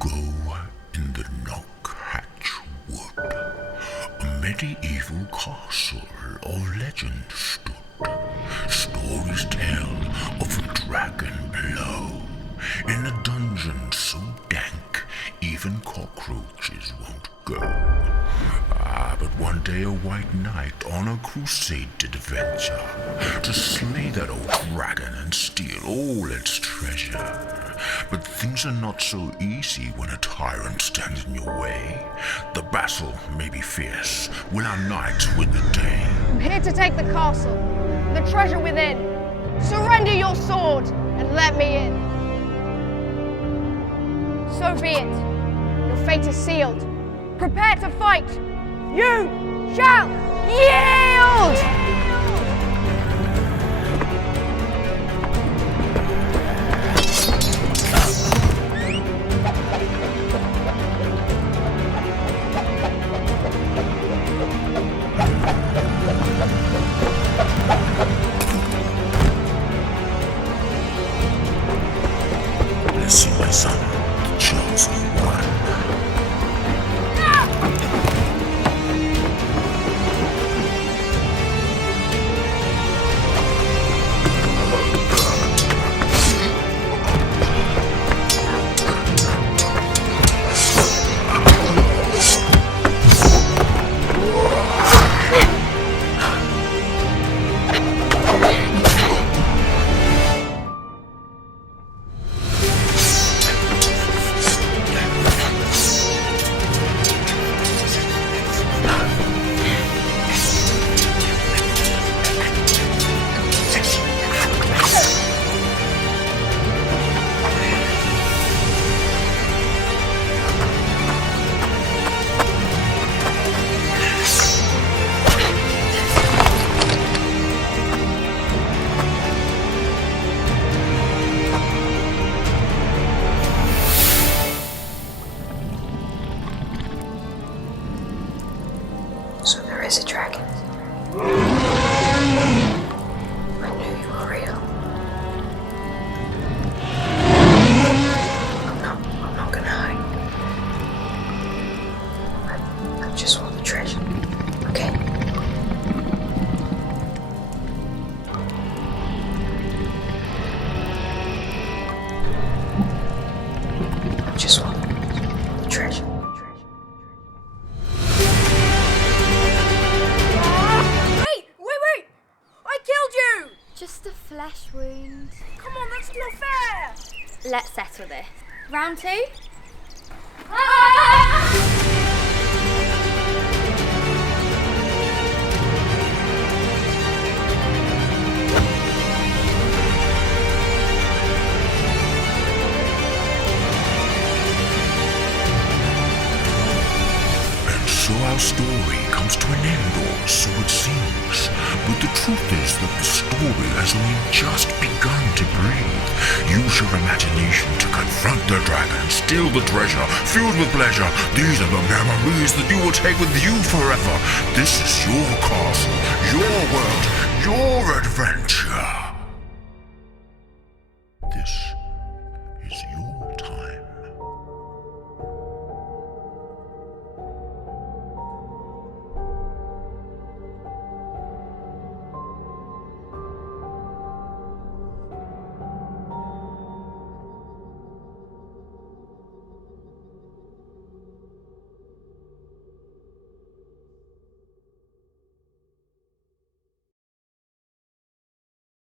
ago, in the Knockhatch Wood, a medieval castle of legend stood. Stories tell of a dragon below, in a dungeon so dank, even cockroaches won't go. But one day a white knight on a crusade did venture to slay that old dragon and steal all its treasure. But things are not so easy when a tyrant stands in your way. The battle may be fierce. Will our knights win the day? I'm here to take the castle, the treasure within. Surrender your sword and let me in. So be it. Your fate is sealed. Prepare to fight. You shall yield! Listen, my son, the chosen one. So there is a dragon. I knew you were real. I'm not gonna hide. I just want the treasure, okay? I just want the treasure. Just a flesh wound. Come on, that's not fair! Let's settle this. Round 2? And so our story comes to an end, or so it seems. But the truth is that the story has only just begun to breathe. Use your imagination to confront the dragon and steal the treasure, filled with pleasure. These are the memories that you will take with you forever. This is your castle, your world, your adventure.